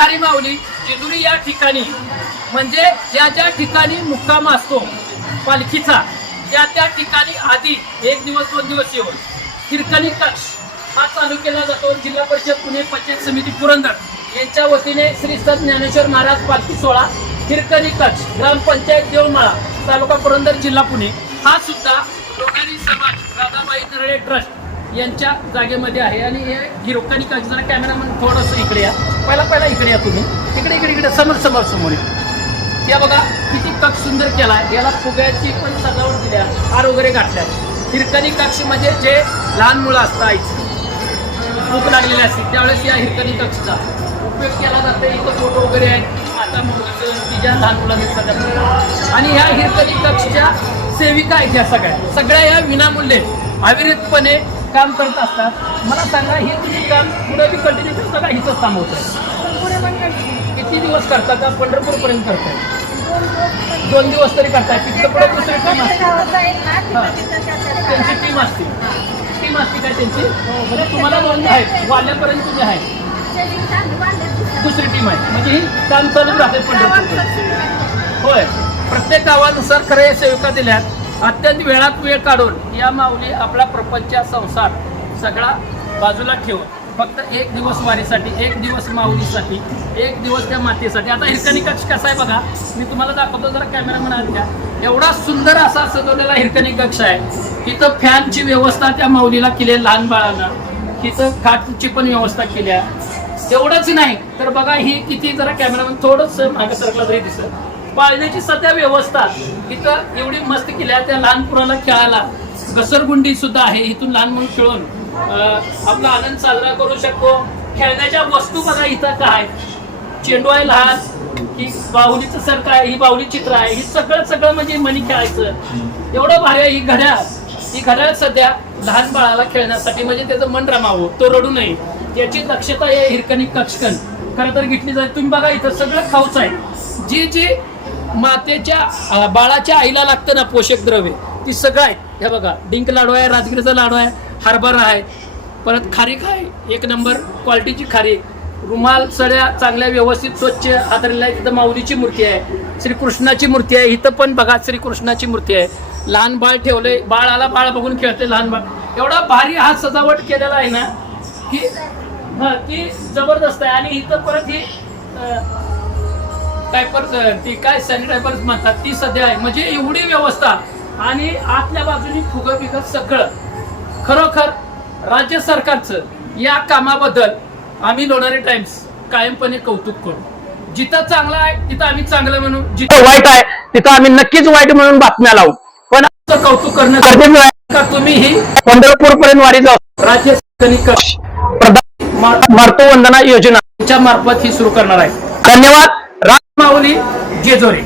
सूत्रधारी माऊली जेजुरी या ठिकाणी म्हणजे ज्या ठिकाणी मुक्काम असतो पालखीचा त्या ठिकाणी आधी 1 दिवस 2 दिवस येऊन हिरकणी कक्ष हा चालू केला जातो। जिल्हा परिषद पुणे पंचायत समिती पुरंदर यांच्या वतीने श्री संत ज्ञानेश्वर महाराज पालखी सोहळा हिरकणी कक्ष ग्रामपंचायत देवमाळा तालुका पुरंदर जिल्हा पुणे हा सुद्धा लोकांनी समाज राधाबाई नरळे ट्रस्ट यांच्या जागेमध्ये आहे। आणि हे हिरकणी कक्ष जरा कॅमेरामॅन थोडंसं इकडे या, पहिला इकडे या तुम्ही, इकडे समोर या बघा किती कक्ष सुंदर केला आहे। याला फुग्याची पण सजावट दिल्या, हार वगैरे घातल्या। हिरकणी कक्ष म्हणजे जे लहान मुलं असतात आईची भूक लागलेली असते त्यावेळेस या हिरकणी कक्षचा उपयोग केला जातो। इथं फोटो वगैरे आहेत आता तिच्या लहान मुलांनी सगळ्या। आणि ह्या हिरकणी कक्षच्या सेविका आहेत ह्या सगळ्या ह्या विनामूल्य अविरतपणे काम करत असतात। मला सांगा हे तुम्ही काम पुढे बी कंटिन्यू करता का इथंच थांबवताय? किती दिवस करता का पंढरपूरपर्यंत करताय? 2 दिवस तरी करताय? तिथं पुढे दुसरी टीम असते, त्यांची टीम असते काय त्यांची? म्हणजे तुम्हाला 2 आहेत, वाल्यापर्यंत तुम्ही आहे, दुसरी टीम आहे, म्हणजे ही काम चालूच राहते पंढरपूरपर्यंत। होय, प्रत्येक गावानुसार खरं या सेविका दिल्यात। अत्यंत वेळात वेळ काढून या माऊली आपला प्रपंच संसार सगळा बाजूला ठेवून फक्त 1 दिवस वारीसाठी, 1 दिवस माऊलीसाठी, 1 दिवस त्या मातेसाठी। आता हिरकणी कक्ष कसा आहे बघा, मी तुम्हाला दाखवतो, जरा कॅमेरामॅन आत घ्या। एवढा सुंदर असा सजवलेला हिरकणी कक्ष आहे। इथं फॅनची व्यवस्था त्या माऊलीला केली आहे, लहान बाळांना इथं खाटची पण व्यवस्था केली आहे। एवढंच नाही तर बघा ही किती, जरा कॅमेरामॅन थोडंसं मागे सरकला तरी दिसत, पाळण्याची सध्या व्यवस्था इथं एवढी मस्त केली आहे। त्या लहान पोराला खेळायला घसरगुंडी सुद्धा आहे, इथून लहान मुलं खेळून आपला आनंद साजरा करू शकतो। खेळण्याच्या वस्तू बघा इथं काय, चेंडू आहे लहान, ही बाहुलीचं सारखं आहे, ही बाहुली चित्र आहे, ही सगळं म्हणजे मनी खेळायचं एवढं भारी आहे। ही घड्याळ सध्या लहान बाळाला खेळण्यासाठी, म्हणजे त्याचं मन रमावं, तो रडू नये याची दक्षता या हिरकणी कक्षकन खरं तर घेतली जाते। तुम्ही बघा इथं सगळं खाऊच आहे, जे मातेच्या बाळाच्या आईला लागतं ना पोषक द्रव्य ती सगळं आहे। हे बघा डिंक लाडू आहे, राजगिरीचा लाडू आहे, हरभरा आहे, परत खारीक आहे, 1 नंबर क्वालिटीची खारीक, रुमाल सड्या चांगल्या व्यवस्थित स्वच्छ हातरलेल्या आहे। तिथं माऊलीची मूर्ती आहे, श्रीकृष्णाची मूर्ती आहे, इथं पण बघा श्रीकृष्णाची मूर्ती आहे। लहान बाळ ठेवले, बाळाला बाळ बघून खेळते लहान बाळ, एवढा भारी हा सजावट केलेला आहे ना की ती जबरदस्त आहे। आणि इथं परत ही डायपर्स, ती काय सॅनिटायझर्स म्हणतात ती सध्या आहे, म्हणजे एवढी व्यवस्था। आणि आतल्या बाजूनी फुगं बिगं सगळं, खरोखर राज्य सरकारचं या कामाबद्दल आम्ही लोणारी टाइम्स कायमपणे कौतुक करू। जिथं चांगलं आहे तिथं आम्ही चांगलं म्हणू, जिथं वाईट आहे तिथं आम्ही नक्कीच वाईट म्हणून बातम्या लावू। पण कौतुक करणं गरजेचं आहे का तुम्ही ही पंढरपूरपर्यंत वारी जाऊ। राज्य कक्ष प्रधान मातृवंदना योजना च्या मार्फत ही सुरू करणार आहे। धन्यवाद। राम माऊली जेजुरी।